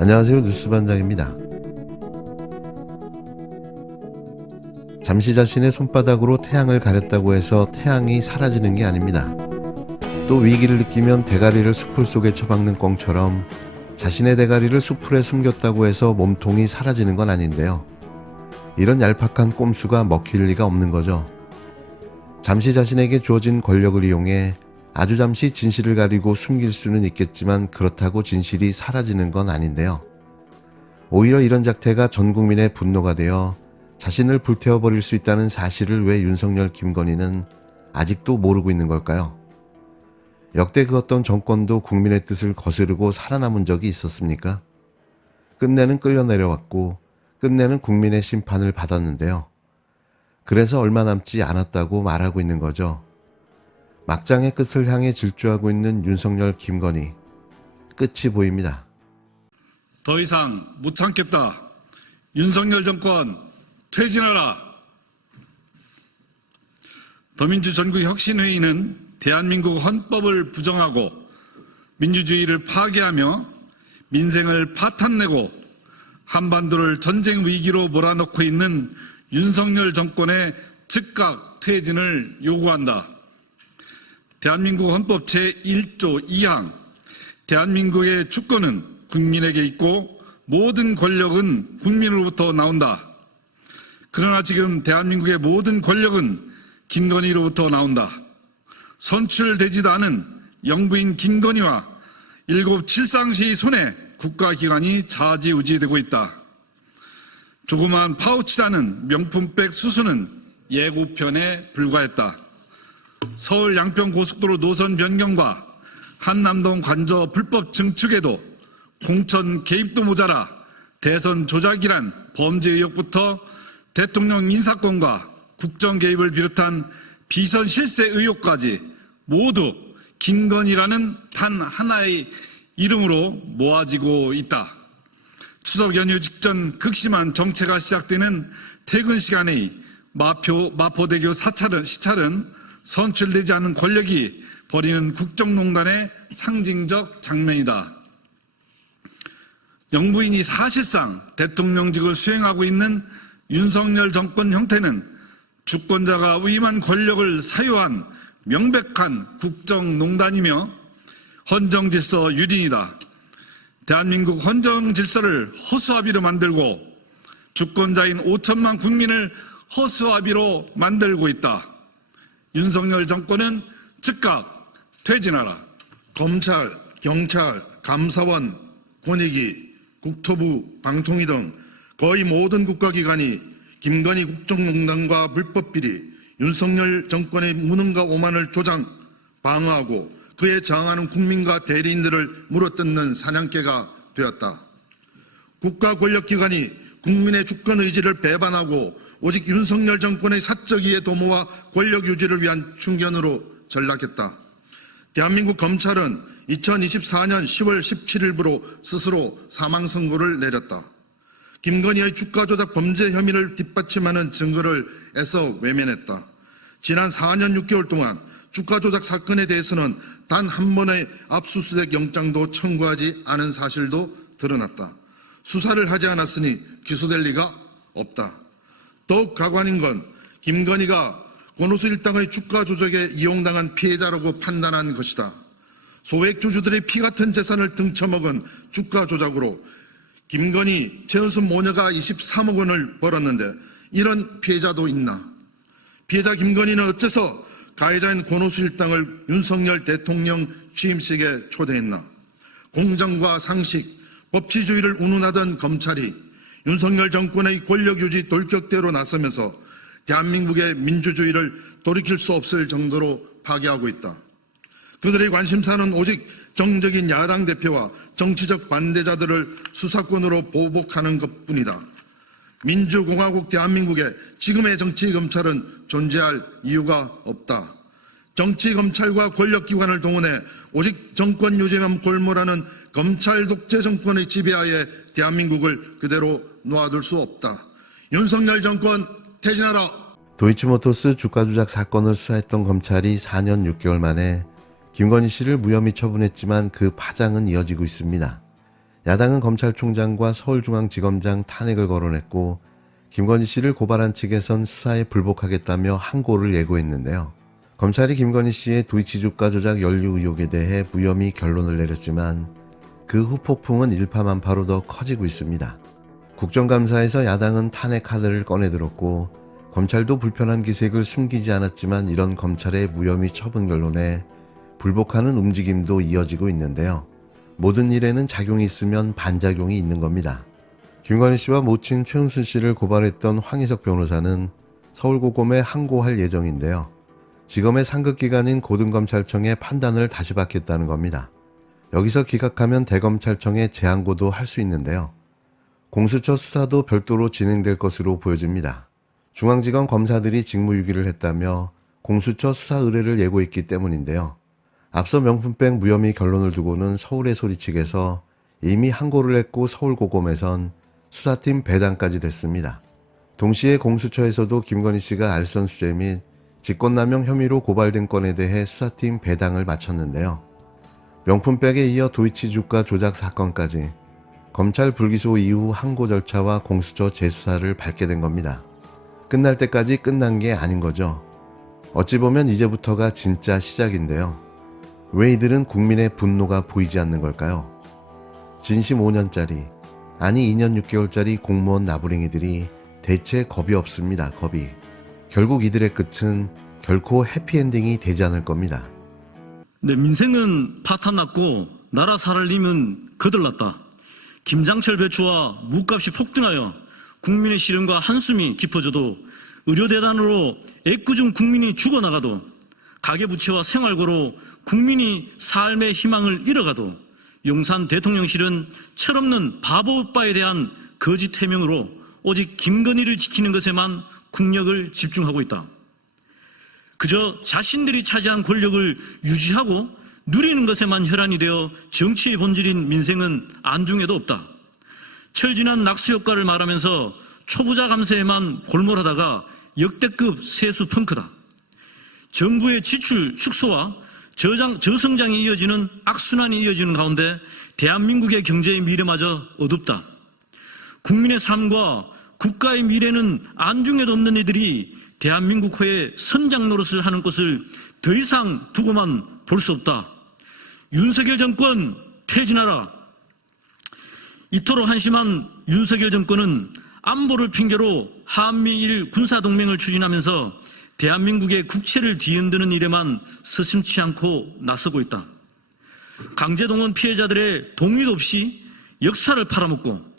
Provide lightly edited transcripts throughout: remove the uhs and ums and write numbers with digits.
안녕하세요. 뉴스반장입니다. 잠시 자신의 손바닥으로 태양을 가렸다고 해서 태양이 사라지는 게 아닙니다. 또 위기를 느끼면 대가리를 수풀 속에 처박는 꿩처럼 자신의 대가리를 수풀에 숨겼다고 해서 몸통이 사라지는 건 아닌데요. 이런 얄팍한 꼼수가 먹힐 리가 없는 거죠. 잠시 자신에게 주어진 권력을 이용해 아주 잠시 진실을 가리고 숨길 수는 있겠지만 그렇다고 진실이 사라지는 건 아닌데요. 오히려 이런 작태가 전 국민의 분노가 되어 자신을 불태워버릴 수 있다는 사실을 왜 윤석열, 김건희는 아직도 모르고 있는 걸까요? 역대 그 어떤 정권도 국민의 뜻을 거스르고 살아남은 적이 있었습니까? 끝내는 끌려 내려왔고 끝내는 국민의 심판을 받았는데요. 그래서 얼마 남지 않았다고 말하고 있는 거죠. 막장의 끝을 향해 질주하고 있는 윤석열, 김건희. 끝이 보입니다. 더 이상 못 참겠다. 윤석열 정권 퇴진하라. 더민주 전국혁신회의는 대한민국 헌법을 부정하고 민주주의를 파괴하며 민생을 파탄내고 한반도를 전쟁 위기로 몰아넣고 있는 윤석열 정권의 즉각 퇴진을 요구한다. 대한민국 헌법 제1조 2항 대한민국의 주권은 국민에게 있고 모든 권력은 국민으로부터 나온다. 그러나 지금 대한민국의 모든 권력은 김건희로부터 나온다. 선출되지도 않은 영부인 김건희와 7 칠상시의 손에 국가기관이 좌지우지되고 있다. 조그마한 파우치라는 명품백 수수는 예고편에 불과했다. 서울 양평 고속도로 노선 변경과 한남동 관저 불법 증축에도 공천 개입도 모자라 대선 조작이란 범죄 의혹부터 대통령 인사권과 국정 개입을 비롯한 비선 실세 의혹까지 모두 김건희라는 단 하나의 이름으로 모아지고 있다. 추석 연휴 직전 극심한 정체가 시작되는 퇴근 시간의 마포대교 시찰은 선출되지 않은 권력이 벌이는 국정농단의 상징적 장면이다. 영부인이 사실상 대통령직을 수행하고 있는 윤석열 정권 형태는 주권자가 위임한 권력을 사유한 명백한 국정농단이며 헌정질서 유린이다. 대한민국 헌정질서를 허수아비로 만들고 주권자인 5천만 국민을 허수아비로 만들고 있다. 윤석열 정권은 즉각 퇴진하라. 검찰, 경찰, 감사원, 권익위, 국토부, 방통위 등 거의 모든 국가기관이 김건희 국정농단과 불법비리, 윤석열 정권의 무능과 오만을 조장, 방어하고 그에 저항하는 국민과 대리인들을 물어뜯는 사냥개가 되었다. 국가 권력기관이 국민의 주권의지를 배반하고 오직 윤석열 정권의 사적 이해 도모와 권력 유지를 위한 충견으로 전락했다. 대한민국 검찰은 2024년 10월 17일부로 스스로 사망선고를 내렸다. 김건희의 주가 조작 범죄 혐의를 뒷받침하는 증거를 애써 외면했다. 지난 4년 6개월 동안 주가 조작 사건에 대해서는 단 한 번의 압수수색 영장도 청구하지 않은 사실도 드러났다. 수사를 하지 않았으니 기소될 리가 없다. 더욱 가관인 건 김건희가 권오수 일당의 주가 조작에 이용당한 피해자라고 판단한 것이다. 소액주주들의 피 같은 재산을 등쳐먹은 주가 조작으로 김건희, 최은순 모녀가 23억 원을 벌었는데 이런 피해자도 있나? 피해자 김건희는 어째서 가해자인 권오수 일당을 윤석열 대통령 취임식에 초대했나? 공정과 상식, 법치주의를 운운하던 검찰이 윤석열 정권의 권력 유지 돌격대로 나서면서 대한민국의 민주주의를 돌이킬 수 없을 정도로 파괴하고 있다. 그들의 관심사는 오직 정적인 야당 대표와 정치적 반대자들을 수사권으로 보복하는 것뿐이다. 민주공화국 대한민국에 지금의 정치검찰은 존재할 이유가 없다. 정치검찰과 권력기관을 동원해 오직 정권 유지만 골몰하는 검찰 독재 정권의 지배하에 대한민국을 그대로 놓아둘 수 없다. 윤석열 정권 퇴진하라. 도이치모터스 주가 조작 사건을 수사했던 검찰이 4년 6개월 만에 김건희 씨를 무혐의 처분했지만 그 파장은 이어지고 있습니다. 야당은 검찰총장과 서울중앙지검장 탄핵을 거론했고 김건희 씨를 고발한 측에선 수사에 불복하겠다며 항고를 예고했는데요. 검찰이 김건희 씨의 도이치 주가 조작 연루 의혹에 대해 무혐의 결론을 내렸지만 그 후 폭풍은 일파만파로 더 커지고 있습니다. 국정감사에서 야당은 탄핵 카드를 꺼내들었고 검찰도 불편한 기색을 숨기지 않았지만 이런 검찰의 무혐의 처분 결론에 불복하는 움직임도 이어지고 있는데요. 모든 일에는 작용이 있으면 반작용이 있는 겁니다. 김건희 씨와 모친 최은순 씨를 고발했던 황희석 변호사는 서울고검에 항고할 예정인데요. 지검의 상급기관인 고등검찰청의 판단을 다시 받겠다는 겁니다. 여기서 기각하면 대검찰청에 재항고도 할 수 있는데요. 공수처 수사도 별도로 진행될 것으로 보여집니다. 중앙지검 검사들이 직무유기를 했다며 공수처 수사 의뢰를 예고했기 때문인데요. 앞서 명품백 무혐의 결론을 두고는 서울의 소리 측에서 이미 항고를 했고 서울고검에선 수사팀 배당까지 됐습니다. 동시에 공수처에서도 김건희 씨가 알선수재 및 직권남용 혐의로 고발된 건에 대해 수사팀 배당을 마쳤는데요. 명품백에 이어 도이치 주가 조작 사건까지 검찰 불기소 이후 항고 절차와 공수처 재수사를 밟게 된 겁니다. 끝날 때까지 끝난 게 아닌 거죠. 어찌 보면 이제부터가 진짜 시작인데요. 왜 이들은 국민의 분노가 보이지 않는 걸까요? 진심 5년짜리, 아니 2년 6개월짜리 공무원 나부랭이들이 대체 겁이 없습니다. 겁이. 결국 이들의 끝은 결코 해피엔딩이 되지 않을 겁니다. 네, 민생은 파탄났고 나라 살할 님은 거들났다. 김장철 배추와 무값이 폭등하여 국민의 시름과 한숨이 깊어져도 의료대단으로 애꿎은 국민이 죽어나가도 가계부채와 생활고로 국민이 삶의 희망을 잃어가도 용산 대통령실은 철없는 바보 오빠에 대한 거짓 해명으로 오직 김건희를 지키는 것에만 국력을 집중하고 있다. 그저 자신들이 차지한 권력을 유지하고 누리는 것에만 혈안이 되어 정치의 본질인 민생은 안중에도 없다. 철진한 낙수 효과를 말하면서 초부자 감세에만 골몰하다가 역대급 세수 펑크다. 정부의 지출 축소와 저성장이 이어지는 악순환이 이어지는 가운데 대한민국의 경제의 미래마저 어둡다. 국민의 삶과 국가의 미래는 안중에도 없는 이들이 대한민국호의 선장 노릇을 하는 것을 더 이상 두고만 볼 수 없다. 윤석열 정권 퇴진하라. 이토록 한심한 윤석열 정권은 안보를 핑계로 한미일 군사동맹을 추진하면서 대한민국의 국채를 뒤흔드는 일에만 서슴지 않고 나서고 있다. 강제동원 피해자들의 동의도 없이 역사를 팔아먹고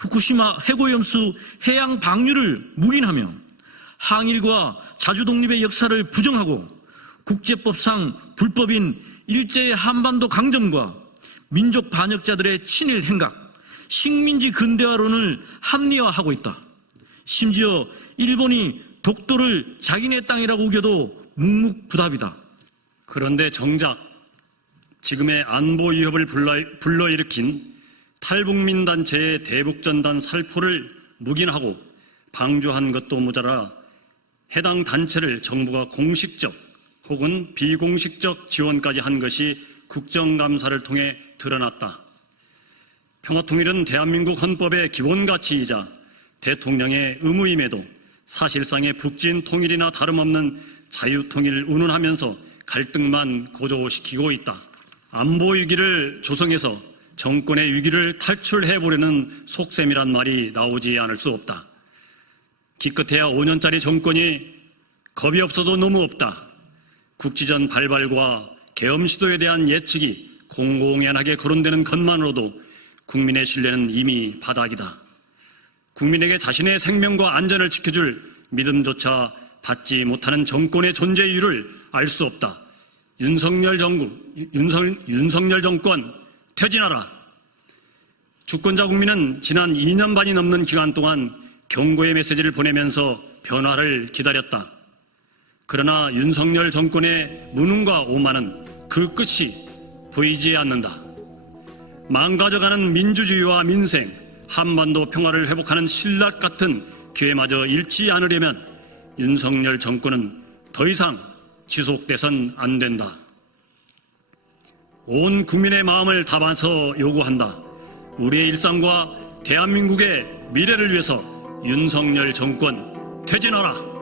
후쿠시마 해고염수 해양 방류를 묵인하며 항일과 자주독립의 역사를 부정하고 국제법상 불법인 일제의 한반도 강점과 민족 반역자들의 친일 행각, 식민지 근대화론을 합리화하고 있다. 심지어 일본이 독도를 자기네 땅이라고 우겨도 묵묵부답이다. 그런데 정작 지금의 안보 위협을 불러일으킨 탈북민 단체의 대북전단 살포를 묵인하고 방조한 것도 모자라 해당 단체를 정부가 공식적 혹은 비공식적 지원까지 한 것이 국정감사를 통해 드러났다. 평화통일은 대한민국 헌법의 기본가치이자 대통령의 의무임에도 사실상의 북진 통일이나 다름없는 자유통일을 운운하면서 갈등만 고조시키고 있다. 안보 위기를 조성해서 정권의 위기를 탈출해보려는 속셈이란 말이 나오지 않을 수 없다. 기껏해야 5년짜리 정권이 겁이 없어도 너무 없다. 국지전 발발과 계엄 시도에 대한 예측이 공공연하게 거론되는 것만으로도 국민의 신뢰는 이미 바닥이다. 국민에게 자신의 생명과 안전을 지켜줄 믿음조차 받지 못하는 정권의 존재 이유를 알 수 없다. 윤석열 정권 퇴진하라. 주권자 국민은 지난 2년 반이 넘는 기간 동안 경고의 메시지를 보내면서 변화를 기다렸다. 그러나 윤석열 정권의 무능과 오만은 그 끝이 보이지 않는다. 망가져가는 민주주의와 민생, 한반도 평화를 회복하는 신락 같은 기회마저 잃지 않으려면 윤석열 정권은 더 이상 지속돼선 안 된다. 온 국민의 마음을 담아서 요구한다. 우리의 일상과 대한민국의 미래를 위해서 윤석열 정권 퇴진하라.